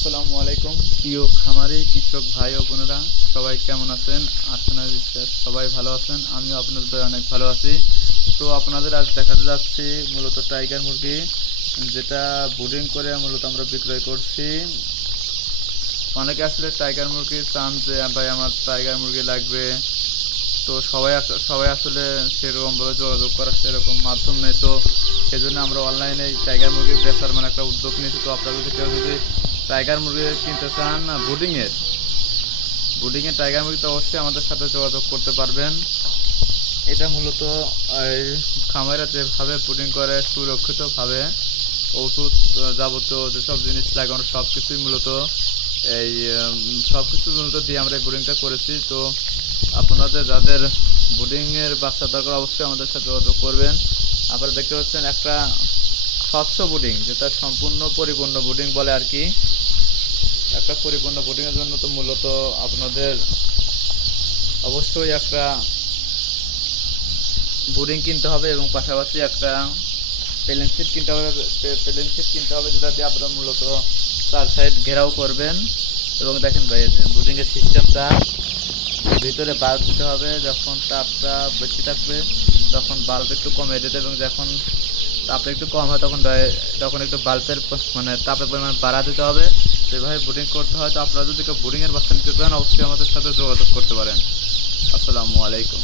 আসসালামু আলাইকুম। প্রিয় খামারি, কৃষক ভাই ও বোনেরা, সবাই কেমন আছেন? আপনার বিশ্বাস সবাই ভালো আছেন। আমিও আপনাদের অনেক ভালো আছি। তো আপনাদের আজ দেখাতে যাচ্ছি মূলত টাইগার মুরগি, যেটা ব্রিডিং করে মূলত আমরা বিক্রয় করছি। অনেকে আসলে টাইগার মুরগি চান যে, ভাই, আমার টাইগার মুরগি লাগবে। তো সবাই সবাই আসলে সেরকমভাবে যোগাযোগ করার সেরকম মাধ্যম নেই। তো সেই জন্য আমরা অনলাইনে টাইগার মুরগি বেচার মানে একটা উদ্যোগ নিয়েছি। তো আপনারা যদি কেউ যদি টাইগার মুরগি কিনতে চান বুডিংয়ের? বুডিংয়ের টাইগার মুরগি তো অবশ্যই আমাদের সাথে যোগাযোগ করতে পারবেন। এটা মূলত খামারে যেভাবে বুডিং করে, সুরক্ষিতভাবে ওষুধ যাবতীয় যেসব জিনিস লাগে আমরা সব কিছুই মূলত এই সব কিছু মূলত দিয়ে আমরা এই বুডিংটা করেছি। তো আপনাদের যাদের বুডিংয়ের বাচ্চা দরকার, অবশ্যই আমাদের সাথে যোগাযোগ করবেন। আপনারা দেখতে পাচ্ছেন একটা স্বচ্ছ বুডিং, যেটা সম্পূর্ণ পরিপূর্ণ বুডিং বলে আর কি। একটা পরিপূর্ণ বুডিংয়ের জন্য তো মূলত আপনাদের অবশ্যই একটা বুডিং কিনতে হবে এবং পাশাপাশি একটা প্লেন শিট কিনতে হবে প্লেন শিট কিনতে হবে যেটা দিয়ে আপনারা মূলত চার সাইড ঘেরাও করবেন। এবং দেখেন ভাই বুডিংয়ের সিস্টেমটা ভিতরে বাল্ব দিতে হবে, যখন তাপটা বেশি থাকবে, তখন বাল্ব একটু কমিয়ে দিতে এবং যখন তাপ একটু কম হয়, তখন তখন একটু বাল্বের মানে তাপের পরিমাণ বাড়া দিতে হবে। তো এভাবে বোর্ডিং করতে হয়। তো আপনারা যদি কেউ বোর্ডিংয়ের বাচ্চা নিতে চান, অবশ্যই আমাদের সাথে যোগাযোগ করতে পারেন। আসসালামু আলাইকুম।